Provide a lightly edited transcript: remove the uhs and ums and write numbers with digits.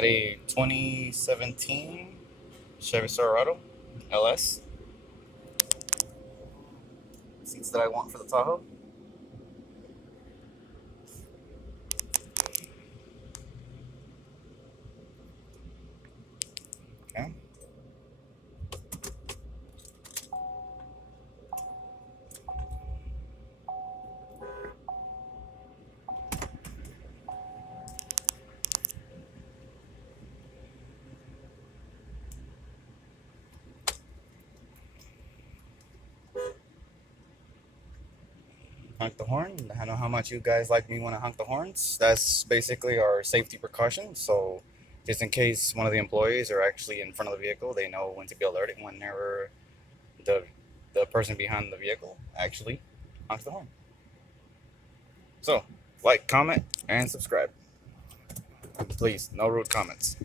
got a 2017 Chevy Silverado LS. Seats that I want for the Tahoe. Okay. Honk the horn. I know how much you guys like me when I honk the horns. That's basically our safety precaution. So, just in case one of the employees are actually in front of the vehicle, they know when to be alerted whenever the the person behind the vehicle actually honks the horn. So, like, comment, and subscribe. Please, no rude comments.